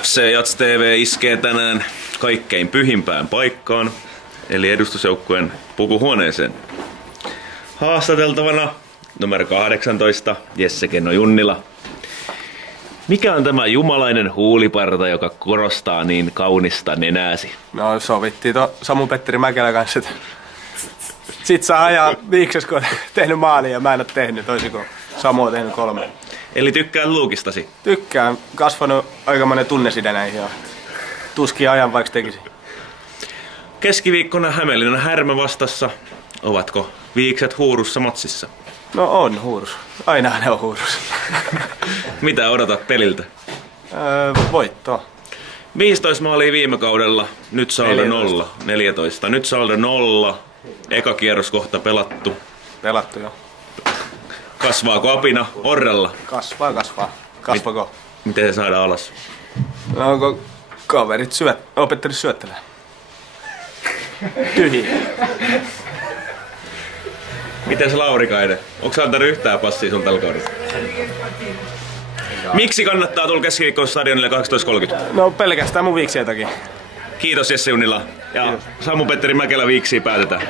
FC Jats TV iskee tänään kaikkein pyhimpään paikkaan, eli edustusjoukkueen pukuhuoneeseen. Haastateltavana numero 18, Jesse Kenno Junnila. Mikä on tämä jumalainen huuliparta, joka korostaa niin kaunista nenääsi? No sovittiin Samu-Petteri Mäkelän kanssa, että sit saa ajaa viiksessä, kun on tehnyt maalin ja mä en oo tehnyt, toisin kuin Samu on tehnyt 3. Eli tykkäät luukistasi? Tykkään. Kasvanut aikamoinen tunneside näihin ja tuskin ajan vaikka tekisi. Keskiviikkona Hämeenlinnan Härmä vastassa. Ovatko viikset huurussa matsissa? No on huurus. Aina ne on huurus. Mitä odotat peliltä? Voittoa. 15 maalia viime kaudella, nyt saldo 0. 14. Nyt saldo 0. Eka kierros kohta pelattu. Pelattu jo. Kasvaako apina orrella? Kasvaa. Kasvako? Miten se saadaan alas? No onko kaverit opettanut syöttelemään? Tyhjiä. Miten se Laurikainen? Onko sä antanut yhtään passia sun tällä kaudella? Miksi kannattaa tulla keskiviikkoon stadionille 18.30? No pelkästään mun viiksiä takia. Kiitos Jesse Junnila. Ja Samu-Petteri Mäkelä viiksiä päätetään.